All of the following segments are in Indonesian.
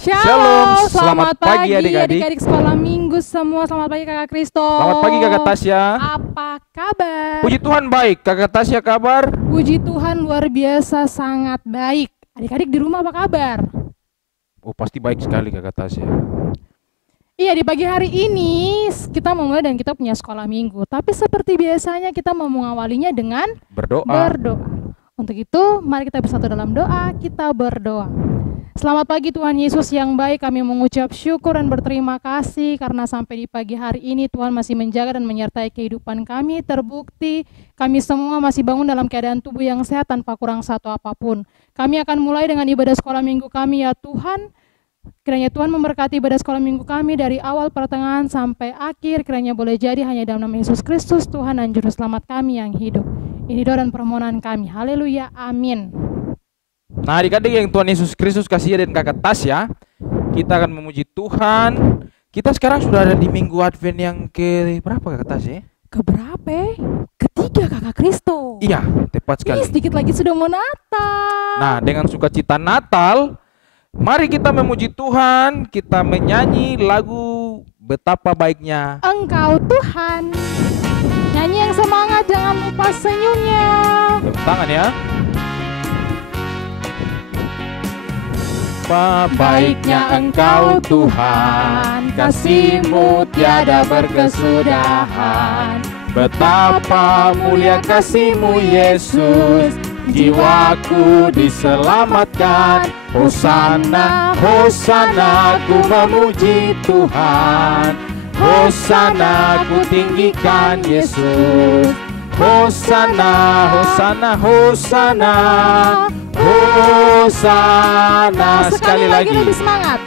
Shalom, Selamat pagi adik-adik. adik-adik sekolah minggu semua. Selamat pagi Kakak Kristo. Selamat pagi Kakak Tasya. Apa kabar? Puji Tuhan baik. Kakak Tasya kabar? Puji Tuhan luar biasa sangat baik. Adik-adik di rumah apa kabar? Oh pasti baik sekali Kakak Tasya. Iya, di pagi hari ini kita memulai dan kita punya sekolah minggu. Tapi seperti biasanya kita mau mengawalinya dengan Berdoa. Untuk itu mari kita bersatu dalam doa, kita berdoa. Selamat pagi Tuhan Yesus yang baik, kami mengucap syukur dan berterima kasih karena sampai di pagi hari ini Tuhan masih menjaga dan menyertai kehidupan kami. Terbukti kami semua masih bangun dalam keadaan tubuh yang sehat tanpa kurang satu apapun. Kami akan mulai dengan ibadah sekolah minggu kami ya Tuhan. Kiranya Tuhan memberkati ibadah sekolah minggu kami dari awal pertengahan sampai akhir. Kiranya boleh jadi hanya dalam nama Yesus Kristus Tuhan dan Juru Selamat kami yang hidup. Ini doa dan permohonan kami. Haleluya, amin. Nah adik-adik yang Tuhan Yesus Kristus kasih dan Kakak Tasya, kita akan memuji Tuhan. Kita sekarang sudah ada di minggu Advent yang ke berapa Kakak Tasya? Keberapa? Ketiga Kakak Kristo. Iya, tepat sekali. Sedikit lagi sudah mau Natal. Nah dengan sukacita Natal, mari kita memuji Tuhan. Kita menyanyi lagu Betapa Baiknya Engkau Tuhan. Nyanyi yang semangat, jangan lupa senyumnya. Tepuk tangan ya. Betapa baiknya Engkau Tuhan, kasih-Mu tiada berkesudahan. Betapa mulia kasih-Mu Yesus, jiwaku diselamatkan. Hosana, Hosana, ku memuji Tuhan. Hosana, ku tinggikan Yesus. Hosana, Hosana, Hosana, Hosana. Sekali lagi lebih semangat.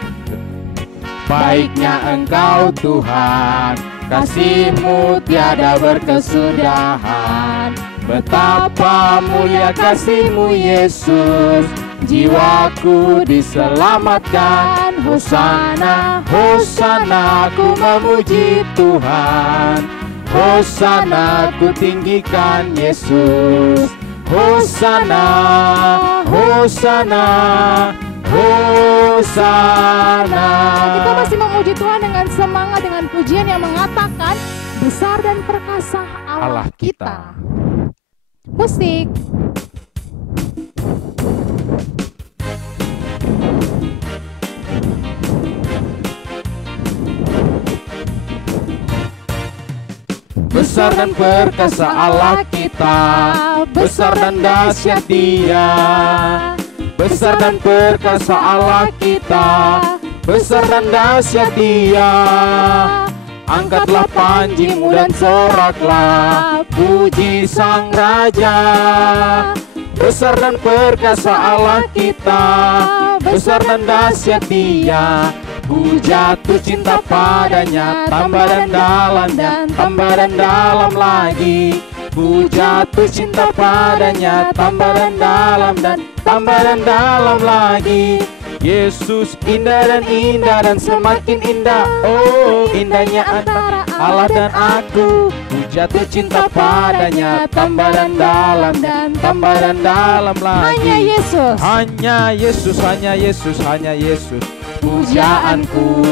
Baiknya Engkau Tuhan, kasih-Mu tiada berkesudahan. Betapa mulia kasih-Mu Yesus, jiwaku diselamatkan. Hosana, Hosana, ku memuji Tuhan. Hosana, ku tinggikan Yesus. Hosana, Hosana, Hosana. Kita masih memuji Tuhan dengan semangat, dengan pujian yang mengatakan besar dan perkasa Allah kita. Musik. Besar dan perkasa Allah kita, besar dan dahsyat Dia. Besar dan perkasa Allah kita, besar dan dahsyat Dia. Angkatlah panji-Mu dan soraklah, puji Sang Raja. Besar dan perkasa Allah kita, besar dan dahsyat Dia. Ku jatuh cinta padanya, tambah dan dalam dan tambah dan dalam lagi. Ku jatuh cinta padanya, tambah dan dalam dan tambah dan dalam lagi. Yesus indah dan semakin indah. Oh indahnya antara Allah dan aku. Ku jatuh cinta padanya, tambah dan dalam dan tambah dan dalam lagi. Hanya Yesus, hanya Yesus, hanya Yesus, hanya Yesus. Pujaanku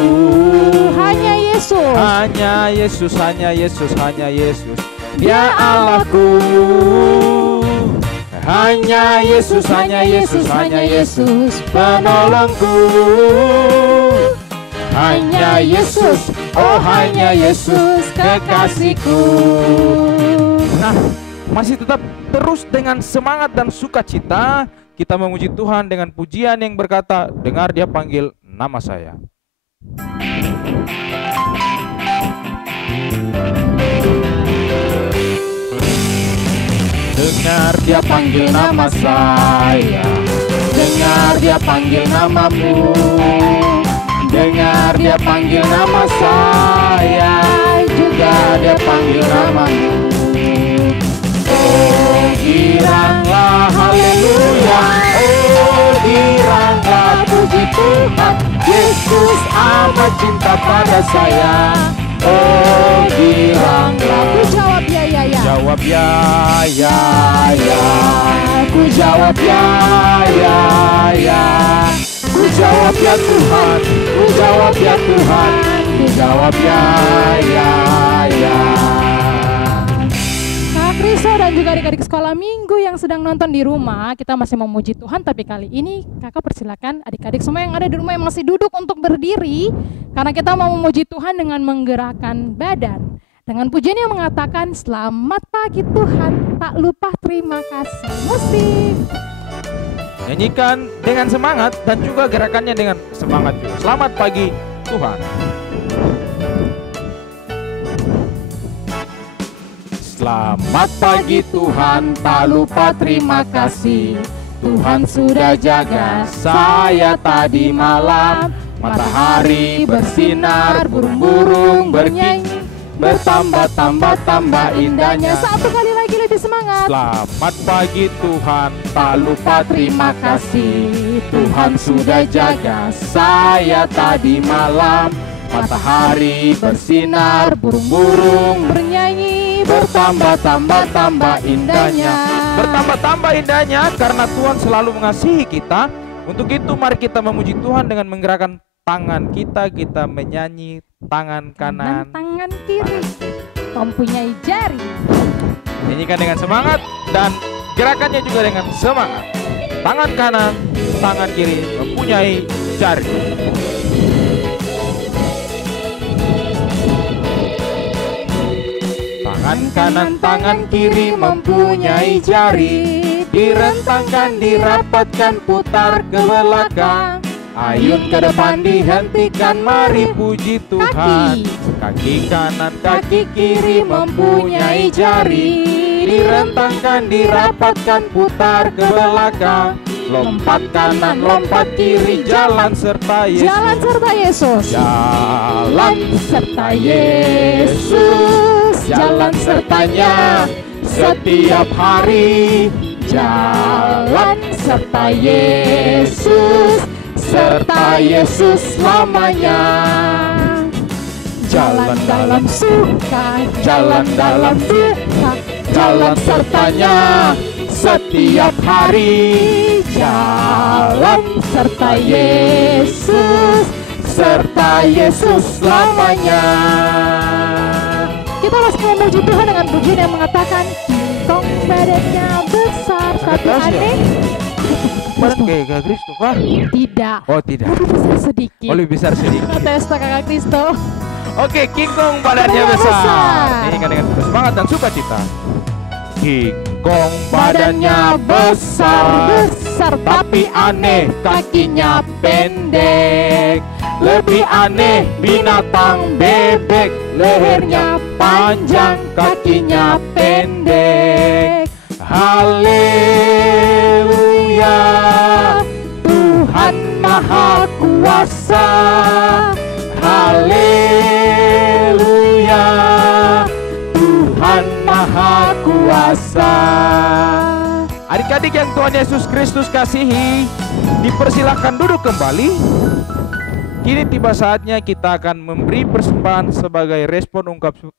hanya Yesus, hanya Yesus, hanya Yesus, hanya Yesus. Dia Allahku. Hanya Yesus, hanya Yesus, hanya Yesus, penolongku. Hanya Yesus, oh hanya Yesus, kekasihku. Nah, masih tetap terus dengan semangat dan sukacita kita memuji Tuhan dengan pujian yang berkata, dengar Dia panggil nama saya. Dengar Dia panggil nama saya, dengar Dia panggil namamu. Dengar Dia panggil nama saya, juga Dia panggil namamu. Oh giranglah haleluya, oh giranglah puji Tuhan. Yesus amat cinta pada saya. Oh giranglah. Ku jawab ya ya ya. Jawab ya ya ya. Ku jawab ya ya ya. Ku Ku jawab ya Tuhan, ku jawab ya Tuhan, ku jawab ya, ya, ya. Kak Kristo dan juga adik-adik sekolah minggu yang sedang nonton di rumah, kita masih memuji Tuhan, tapi kali ini kakak persilakan adik-adik semua yang ada di rumah yang masih duduk untuk berdiri, karena kita mau memuji Tuhan dengan menggerakkan badan. Dengan pujian yang mengatakan, selamat pagi Tuhan, tak lupa terima kasih. Musik. Nyanyikan dengan semangat dan juga gerakannya dengan semangat juga. Selamat pagi Tuhan. Selamat pagi Tuhan, tak lupa terima kasih. Tuhan sudah jaga saya tadi malam. Matahari bersinar, burung-burung bernyanyi, bertambah-tambah indahnya. Satu kali lagi lebih semangat. Selamat pagi Tuhan, tak lupa terima kasih. Tuhan sudah jaga saya tadi malam. Matahari bersinar, burung-burung bernyanyi, bertambah-tambah indahnya. Bertambah-tambah indahnya karena Tuhan selalu mengasihi kita. Untuk itu mari kita memuji Tuhan dengan menggerakkan tangan kita menyanyi tangan kanan, tangan kiri, mempunyai jari. Nyanyikan dengan semangat dan gerakannya juga dengan semangat. Tangan kanan, tangan kiri mempunyai jari. Tangan kanan, tangan kiri mempunyai jari. Direntangkan, dirapatkan, putar ke belakang. Ayun ke depan, dihentikan, mari puji Tuhan. Kaki kanan, kaki kiri mempunyai jari. Direntangkan, dirapatkan, putar ke belakang. Lompat kanan, lompat kiri, jalan serta Yesus. Jalan serta Yesus. Jalan serta Yesus. Jalan sertanya setiap hari. Jalan serta Yesus, serta Yesus selamanya. Jalan dalam suka, jalan dalam duka, jalan sertanya setiap hari. Jalan serta Yesus, serta Yesus selamanya. Kita masih memuji Tuhan dengan pujian yang mengatakan, kingkong badannya besar tapi aneh. Badan kayak Kak Kristo kah? Tidak. Oh tidak. Lebih besar sedikit. Oh lebih besar sedikit. Tes kakak Kristo. Oke, kingkong badannya besar. Nyanyikan dengan semangat dan sukacita. Kingkong badannya besar, tapi aneh kakinya pendek. Lebih aneh binatang bebek, lehernya panjang, kakinya pendek. Haleluya, Tuhan Maha Kuasa. Haleluya, Tuhan Maha Kuasa. Adik-adik yang Tuhan Yesus Kristus kasihi, dipersilahkan duduk kembali. Kini tiba saatnya kita akan memberi persembahan sebagai respon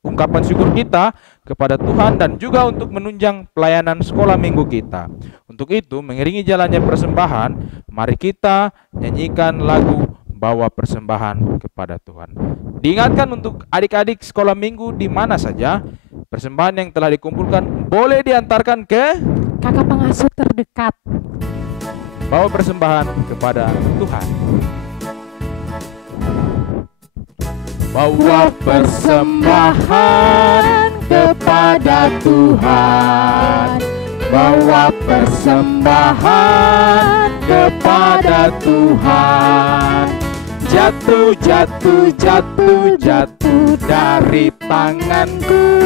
ungkapan syukur kita kepada Tuhan dan juga untuk menunjang pelayanan sekolah minggu kita. Untuk itu, mengiringi jalannya persembahan, mari kita nyanyikan lagu Bawa Persembahan kepada Tuhan. Diingatkan untuk adik-adik sekolah minggu di mana saja, persembahan yang telah dikumpulkan boleh diantarkan ke kakak pengasuh terdekat. Bawa persembahan kepada Tuhan. Bawa persembahan kepada Tuhan. Bawa persembahan kepada Tuhan. Jatuh, jatuh, jatuh, jatuh dari tanganku.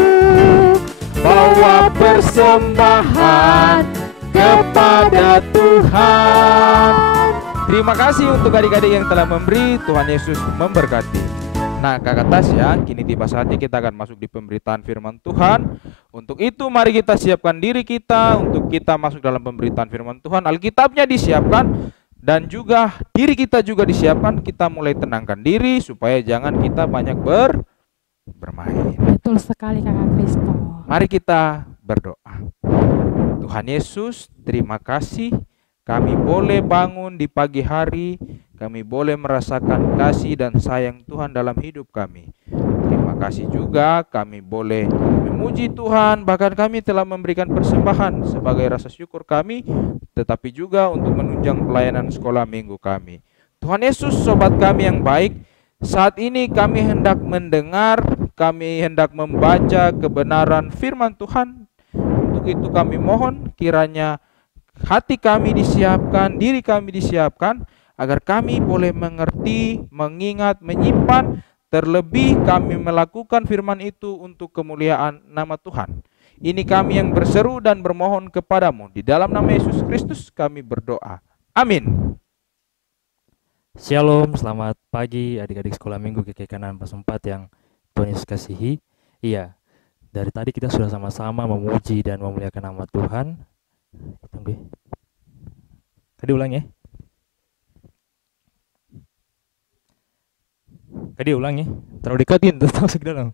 Bawa persembahan kepada Tuhan. Terima kasih untuk adik-adik yang telah memberi. Tuhan Yesus memberkati. Nah, Kakak Tasya, kini tiba saatnya kita akan masuk di pemberitaan firman Tuhan. Untuk itu mari kita siapkan diri kita untuk kita masuk dalam pemberitaan firman Tuhan. Alkitabnya disiapkan dan juga diri kita juga disiapkan. Kita mulai tenangkan diri supaya jangan kita banyak bermain. Betul sekali kakak Kristo. Mari kita berdoa. Tuhan Yesus, terima kasih kami boleh bangun di pagi hari kami boleh merasakan kasih dan sayang Tuhan dalam hidup kami. Terima kasih juga kami boleh memuji Tuhan, bahkan kami telah memberikan persembahan sebagai rasa syukur kami, tetapi juga untuk menunjang pelayanan sekolah minggu kami. Tuhan Yesus, sobat kami yang baik, saat ini kami hendak mendengar, kami hendak membaca kebenaran firman Tuhan. Untuk itu kami mohon kiranya hati kami disiapkan, diri kami disiapkan, agar kami boleh mengerti, mengingat, menyimpan, terlebih kami melakukan firman itu untuk kemuliaan nama Tuhan. Ini kami yang berseru dan bermohon kepadamu. Di dalam nama Yesus Kristus kami berdoa. Amin. Shalom, selamat pagi adik-adik sekolah minggu GKI Kanaan Plus 4 yang Tuhan Yesus kasihi. Iya, dari tadi kita sudah sama-sama memuji dan memuliakan nama Tuhan. Tunggu. Tadi ulang ya. Tadi ulang ya. Terlalu dekatin, terus masuk ke dalam.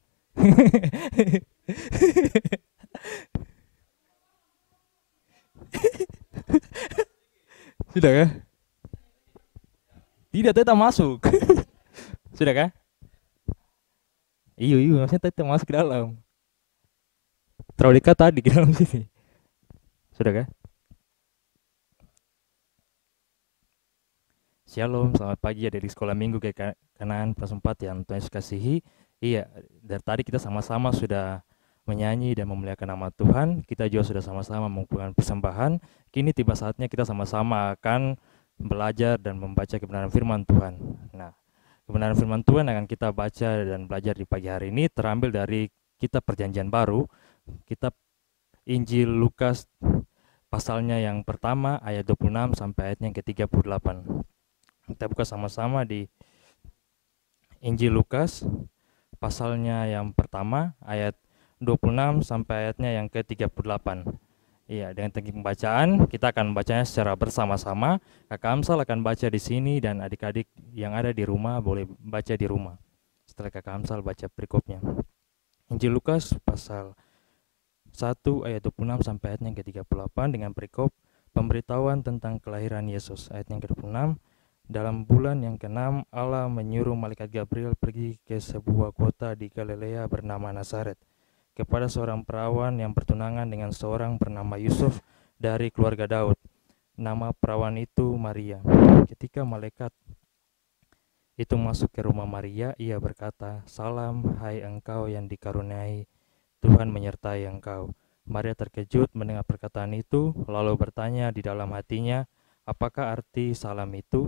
Sudah kah? Tidak, tetap masuk. Sudah kah? Iya, maksudnya tetap masuk ke dalam. Terlalu dekat tadi ke dalam sini. Sudah kah? Shalom, selamat pagi ya dari sekolah minggu GKI Kanaan Plus 4 yang Tuhan Yesus kasihi. Iya, dari tadi kita sama-sama sudah menyanyi dan memuliakan nama Tuhan. Kita juga sudah sama-sama mengumpulkan persembahan. Kini tiba saatnya kita sama-sama akan belajar dan membaca kebenaran firman Tuhan. Nah, kebenaran firman Tuhan akan kita baca dan belajar di pagi hari ini terambil dari kitab Perjanjian Baru, kitab Injil Lukas pasalnya yang pertama ayat 26 sampai ayatnya yang ke-38. Kita buka sama-sama di Injil Lukas pasalnya yang pertama ayat 26 sampai ayatnya yang ke-38. Iya, dengan teknik pembacaan kita akan membacanya secara bersama-sama. Kakak Amsal akan baca di sini dan adik-adik yang ada di rumah boleh baca di rumah. Setelah Kakak Amsal baca perikopnya. Injil Lukas pasal 1 ayat 26 sampai ayat yang ke-38 dengan perikop pemberitahuan tentang kelahiran Yesus. Ayat yang ke-26, dalam bulan yang ke-6 Allah menyuruh malaikat Gabriel pergi ke sebuah kota di Galilea bernama Nazaret, kepada seorang perawan yang bertunangan dengan seorang bernama Yusuf dari keluarga Daud. Nama perawan itu Maria. Ketika malaikat itu masuk ke rumah Maria, ia berkata, "Salam, hai engkau yang dikaruniai, Tuhan menyertai engkau." Maria terkejut mendengar perkataan itu, lalu bertanya di dalam hatinya, "Apakah arti salam itu?"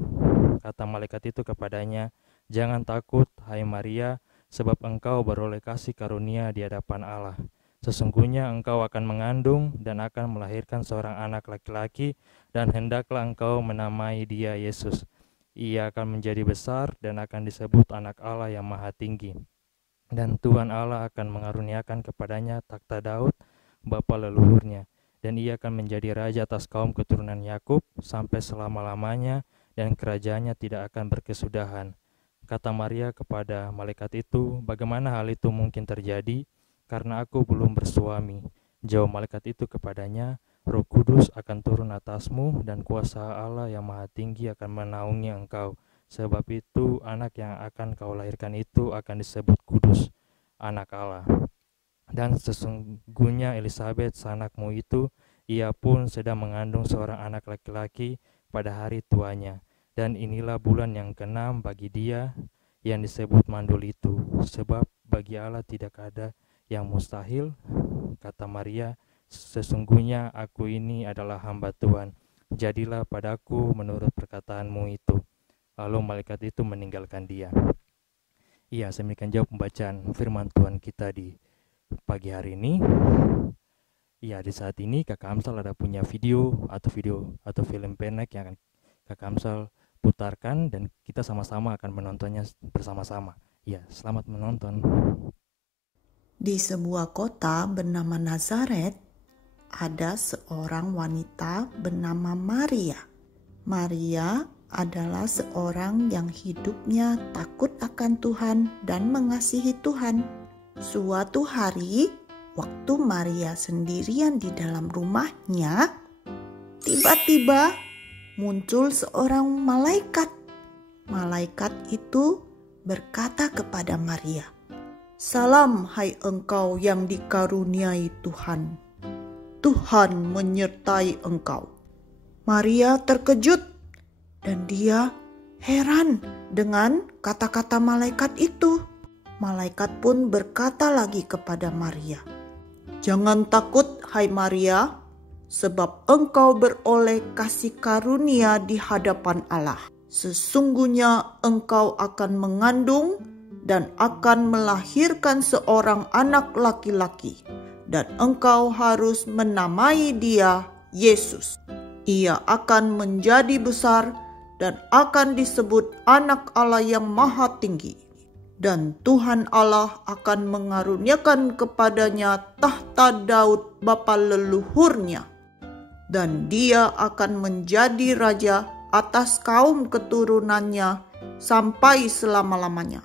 Kata malaikat itu kepadanya, "Jangan takut, hai Maria, sebab engkau beroleh kasih karunia di hadapan Allah. Sesungguhnya engkau akan mengandung dan akan melahirkan seorang anak laki-laki, dan hendaklah engkau menamai dia Yesus. Ia akan menjadi besar dan akan disebut anak Allah yang maha tinggi. Dan Tuhan Allah akan mengaruniakan kepadanya takhta Daud, bapa leluhurnya, dan ia akan menjadi raja atas kaum keturunan Yakub sampai selama-lamanya, dan kerajaannya tidak akan berkesudahan." Kata Maria kepada malaikat itu, "Bagaimana hal itu mungkin terjadi? Karena aku belum bersuami." Jawab malaikat itu kepadanya, "Roh Kudus akan turun atasmu, dan kuasa Allah yang maha tinggi akan menaungi engkau. Sebab itu anak yang akan kau lahirkan itu akan disebut kudus, anak Allah. Dan sesungguhnya Elisabet sanakmu itu, ia pun sedang mengandung seorang anak laki-laki pada hari tuanya. Dan inilah bulan yang ke-6 bagi dia yang disebut mandul itu. Sebab bagi Allah tidak ada yang mustahil." Kata Maria, "Sesungguhnya aku ini adalah hamba Tuhan. Jadilah padaku menurut perkataanmu itu." Lalu malaikat itu meninggalkan dia. Iya, saya berikan jawab pembacaan firman Tuhan kita di pagi hari ini. Iya, di saat ini Kakak Amsal ada punya video atau film pendek yang akan Kakak Amsal putarkan, dan kita sama-sama akan menontonnya bersama-sama. Ya, selamat menonton. Di sebuah kota bernama Nazaret, ada seorang wanita bernama Maria. Maria adalah seorang yang hidupnya takut akan Tuhan dan mengasihi Tuhan. Suatu hari, waktu Maria sendirian di dalam rumahnya, tiba-tiba muncul seorang malaikat malaikat itu berkata kepada Maria, "Salam hai engkau yang dikaruniai Tuhan. Tuhan menyertai engkau." Maria terkejut dan dia heran dengan kata-kata malaikat itu. Malaikat pun berkata lagi kepada Maria, "Jangan takut hai Maria, sebab engkau beroleh kasih karunia di hadapan Allah. Sesungguhnya engkau akan mengandung dan akan melahirkan seorang anak laki-laki, dan engkau harus menamai dia Yesus. Ia akan menjadi besar dan akan disebut Anak Allah yang Maha Tinggi. Dan Tuhan Allah akan mengaruniakan kepadanya tahta Daud bapa leluhurnya. Dan dia akan menjadi raja atas kaum keturunannya sampai selama-lamanya.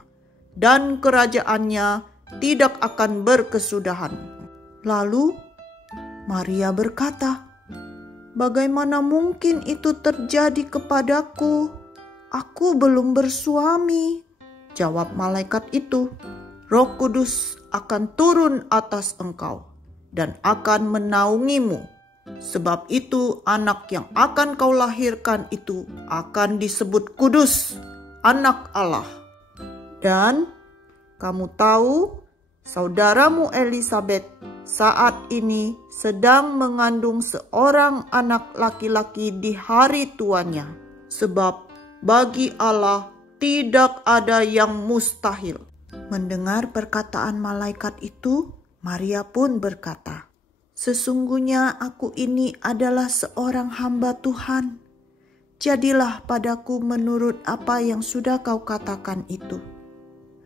Dan kerajaannya tidak akan berkesudahan." Lalu Maria berkata, "Bagaimana mungkin itu terjadi kepadaku? Aku belum bersuami." Jawab malaikat itu, "Roh Kudus akan turun atas engkau dan akan menaungimu. Sebab itu anak yang akan kau lahirkan itu akan disebut kudus, Anak Allah. Dan kamu tahu, saudaramu Elisabet saat ini sedang mengandung seorang anak laki-laki di hari tuanya. Sebab bagi Allah tidak ada yang mustahil." Mendengar perkataan malaikat itu, Maria pun berkata, "Sesungguhnya aku ini adalah seorang hamba Tuhan. Jadilah padaku menurut apa yang sudah kau katakan itu."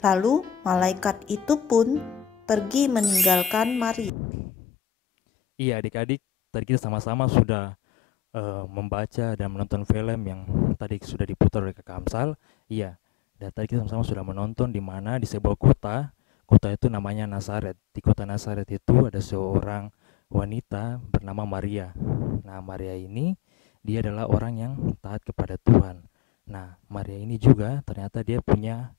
Lalu malaikat itu pun pergi meninggalkan Maria. Iya adik-adik, tadi kita sama-sama sudah membaca dan menonton film yang tadi sudah diputar oleh Kakak Amsal. Iya, dan tadi kita sama-sama sudah menonton di mana di sebuah kota itu namanya Nazaret. Di kota Nazaret itu ada seorang wanita bernama Maria. Nah, Maria ini dia adalah orang yang taat kepada Tuhan. Nah, Maria ini juga ternyata dia punya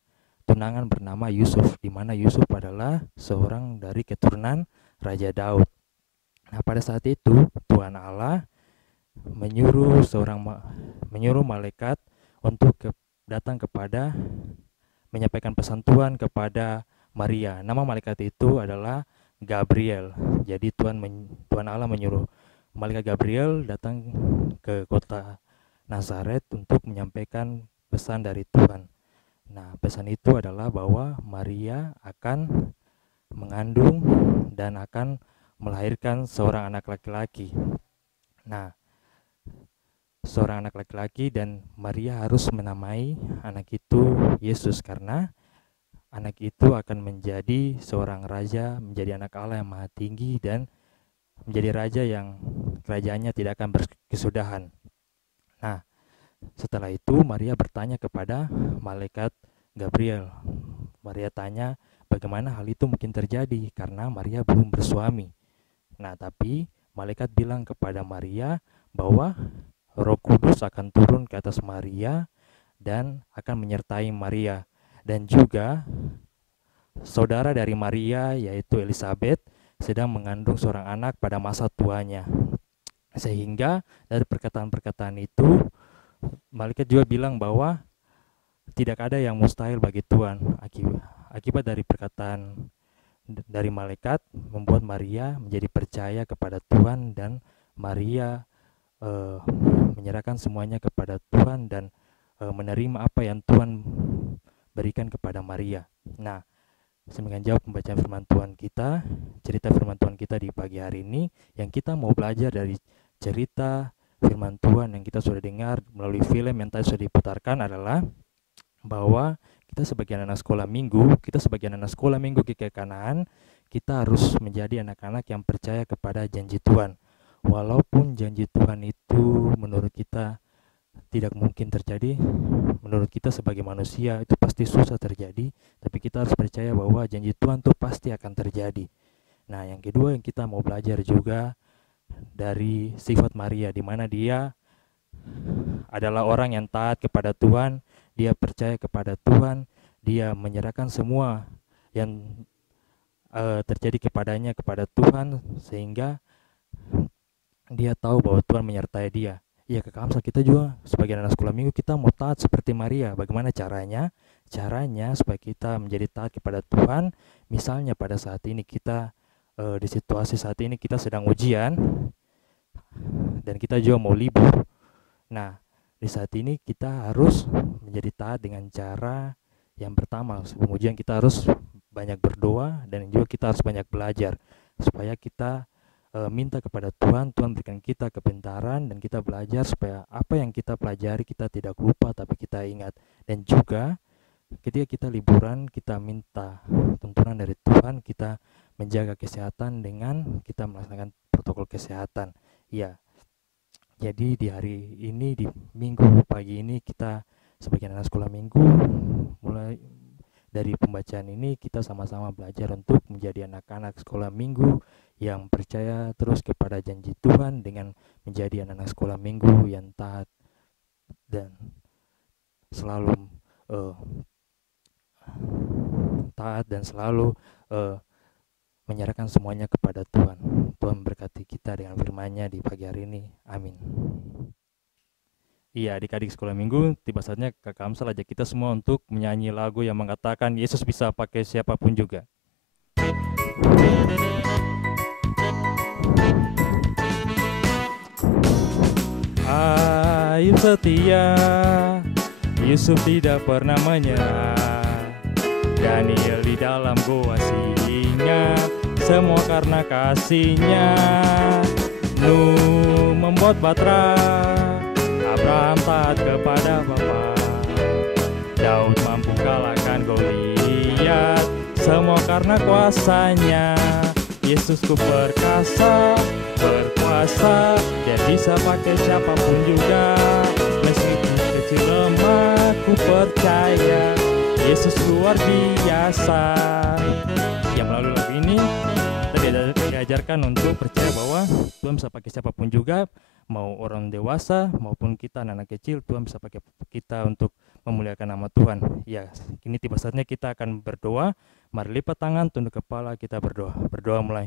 tunangan bernama Yusuf, di mana Yusuf adalah seorang dari keturunan Raja Daud. Nah, pada saat itu Tuhan Allah menyuruh malaikat untuk datang kepada menyampaikan pesan Tuhan kepada Maria. Nama malaikat itu adalah Gabriel. Jadi Tuhan Allah menyuruh malaikat Gabriel datang ke kota Nazaret untuk menyampaikan pesan dari Tuhan. Nah, pesan itu adalah bahwa Maria akan mengandung dan akan melahirkan seorang anak laki-laki. Nah, seorang anak laki-laki, dan Maria harus menamai anak itu Yesus karena anak itu akan menjadi seorang raja, menjadi anak Allah yang maha tinggi dan menjadi raja yang kerajaannya tidak akan berkesudahan. Nah, setelah itu Maria bertanya kepada malaikat Gabriel. Maria tanya bagaimana hal itu mungkin terjadi karena Maria belum bersuami. Nah, tapi malaikat bilang kepada Maria bahwa Roh Kudus akan turun ke atas Maria dan akan menyertai Maria. Dan juga saudara dari Maria yaitu Elisabet sedang mengandung seorang anak pada masa tuanya. Sehingga dari perkataan-perkataan itu malaikat juga bilang bahwa tidak ada yang mustahil bagi Tuhan. Akibat dari perkataan dari malaikat membuat Maria menjadi percaya kepada Tuhan, dan Maria menyerahkan semuanya kepada Tuhan dan menerima apa yang Tuhan berikan kepada Maria. Nah, demikian jawab pembacaan firman Tuhan kita, cerita firman Tuhan kita di pagi hari ini. Yang kita mau belajar dari cerita firman Tuhan yang kita sudah dengar melalui film yang tadi sudah diputarkan adalah bahwa kita sebagai anak sekolah minggu, GKI Kanaan, kita harus menjadi anak-anak yang percaya kepada janji Tuhan. Walaupun janji Tuhan itu menurut kita tidak mungkin terjadi, menurut kita sebagai manusia itu pasti susah terjadi, tapi kita harus percaya bahwa janji Tuhan itu pasti akan terjadi. Nah, yang kedua yang kita mau belajar juga dari sifat Maria, di mana dia adalah orang yang taat kepada Tuhan, dia percaya kepada Tuhan, dia menyerahkan semua yang terjadi kepadanya kepada Tuhan, sehingga dia tahu bahwa Tuhan menyertai dia. Ya, Kakak Amsal, kita juga sebagai anak sekolah minggu kita mau taat seperti Maria. Bagaimana caranya? Caranya supaya kita menjadi taat kepada Tuhan. Misalnya pada saat ini kita di situasi saat ini kita sedang ujian dan kita juga mau libur. Nah, di saat ini kita harus menjadi taat dengan cara yang pertama, sebelum ujian kita harus banyak berdoa dan juga kita harus banyak belajar supaya kita minta kepada Tuhan, Tuhan berikan kita kepintaran dan kita belajar supaya apa yang kita pelajari kita tidak lupa tapi kita ingat. Dan juga ketika kita liburan kita minta tuntunan dari Tuhan, kita menjaga kesehatan dengan kita melaksanakan protokol kesehatan. Ya, jadi di hari ini, di minggu pagi ini, kita sebagai anak sekolah minggu, mulai dari pembacaan ini kita sama-sama belajar untuk menjadi anak-anak sekolah minggu yang percaya terus kepada janji Tuhan dengan menjadi anak-anak sekolah minggu yang taat dan selalu menyerahkan semuanya kepada Tuhan. Tuhan berkati kita dengan firman-Nya di pagi hari ini. Amin. Iya, adik-adik sekolah minggu, tiba saatnya Kakak Amsal ajak kita semua untuk menyanyi lagu yang mengatakan Yesus bisa pakai siapapun juga. Ayub setia, Yusuf tidak pernah menyerah. Daniel di dalam goa singa, semua karena kasihnya. Nuh membuat batra, Abraham taat kepada Bapa. Daud mampu kalahkan Goliat, semua karena kuasanya. Yesusku perkasa, berkuasa, dia bisa pakai siapapun juga. Meskipun kecil lemah, ku percaya Yesus luar biasa. Yang melalui lagu ini kita diajarkan untuk percaya bahwa Tuhan bisa pakai siapapun juga, mau orang dewasa maupun kita anak-anak kecil, Tuhan bisa pakai kita untuk memuliakan nama Tuhan. Ya, kini tiba saatnya kita akan berdoa. Mari lipat tangan, tunduk kepala, kita berdoa. Berdoa mulai.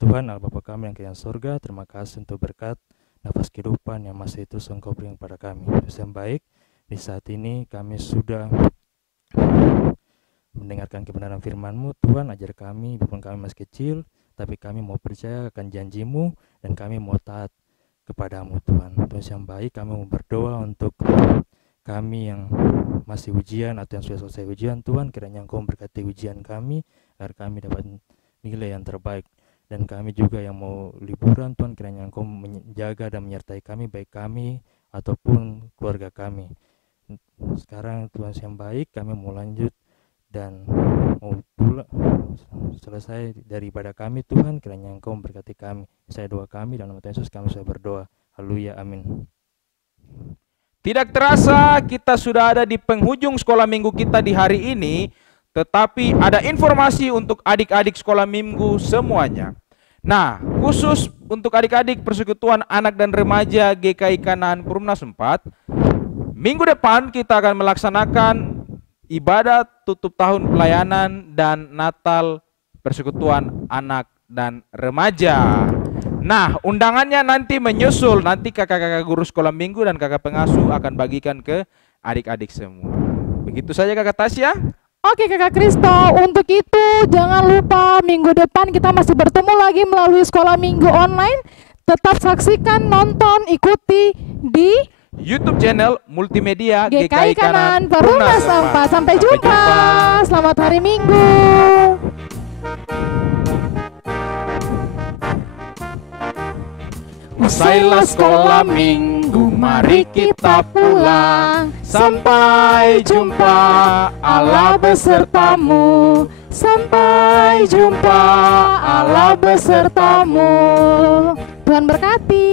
Tuhan Allah Bapa kami yang di surga, terima kasih untuk berkat nafas kehidupan yang masih terus Engkau berikan pada kami. Yang baik, di saat ini kami sudah mendengarkan kebenaran firman-Mu. Tuhan, ajar kami, bukan kami masih kecil, tapi kami mau percaya akan janji-Mu dan kami mau taat kepada-Mu Tuhan. Tuhan yang baik, kami mau berdoa untuk kami yang masih ujian atau yang sudah selesai ujian. Tuhan, kiranya Engkau memberkati ujian kami agar kami dapat nilai yang terbaik. Dan kami juga yang mau liburan, Tuhan, kiranya Engkau menjaga dan menyertai kami, baik kami ataupun keluarga kami. Sekarang Tuhan yang baik, kami mau lanjut dan mau pulang selesai dari ibadah kami. Tuhan, kiranya Engkau memberkati kami. Saya doa kami dalam nama Tuhan Yesus, kami sudah berdoa. Haleluya, amin. Tidak terasa kita sudah ada di penghujung sekolah minggu kita di hari ini, tetapi ada informasi untuk adik-adik sekolah minggu semuanya. Nah, khusus untuk adik-adik Persekutuan Anak dan Remaja GKI Kanaan Perumnas 4, minggu depan kita akan melaksanakan ibadah tutup tahun pelayanan dan Natal Persekutuan Anak dan Remaja. Nah, undangannya nanti menyusul, nanti kakak-kakak guru sekolah minggu dan kakak pengasuh akan bagikan ke adik-adik semua. Begitu saja Kakak Tasya. Oke Kakak Kristo, untuk itu jangan lupa minggu depan kita masih bertemu lagi melalui sekolah minggu online. Tetap saksikan, nonton, ikuti di YouTube channel multimedia GKI Kanaan Perumnas 4. Sampai jumpa. Selamat hari Minggu. Usailah sekolah minggu, mari kita pulang. Sampai jumpa, Allah besertamu. Sampai jumpa, Allah besertamu. Tuhan berkati.